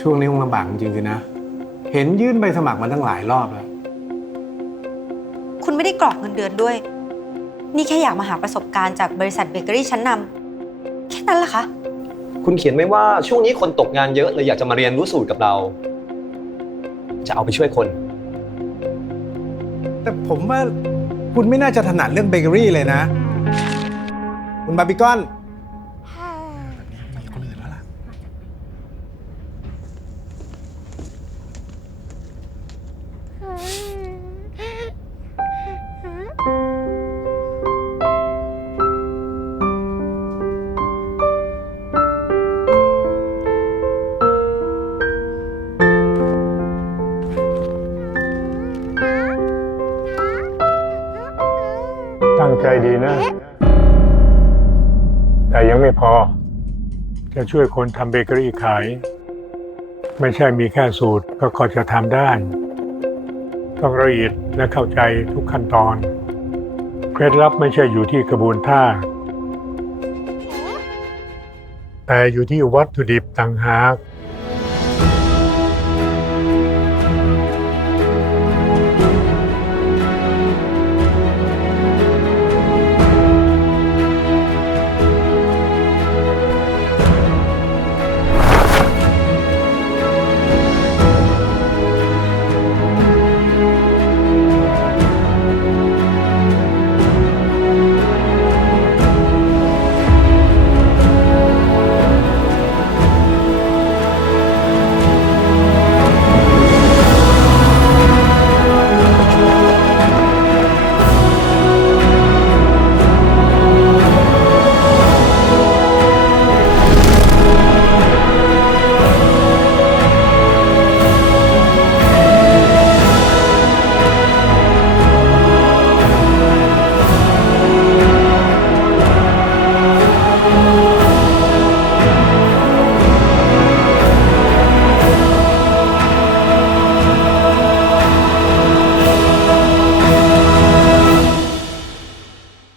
ช่วงนี้คงลำบากจริงๆสินะ เห็นยื่นใบสมัครมาตั้งหลายรอบแล้ว คุณไม่ได้กรอกเงินเดือนด้วย นี่แค่อยากมาหาประสบการณ์จากบริษัทเบเกอรี่ชั้นนำแค่นั้นละคะ คุณเขียนไว้ว่าช่วงนี้คนตกงานเยอะเลยอยากจะมาเรียนรู้สูตรกับเรา จะเอาไปช่วยคน แต่ผมว่าคุณไม่น่าจะถนัดเรื่องเบเกอรี่เลยนะ คุณบาร์บีคอน ใจดีนะ แต่ยังไม่พอ จะช่วยคนทำเบเกอรี่ขาย ไม่ใช่มีแค่สูตรก็ก็จะทำได้ ต้องละเอียดและเข้าใจทุกขั้นตอน เคล็ดลับไม่ใช่อยู่ที่กระบวนท่า แต่อยู่ที่วัตถุดิบต่างหาก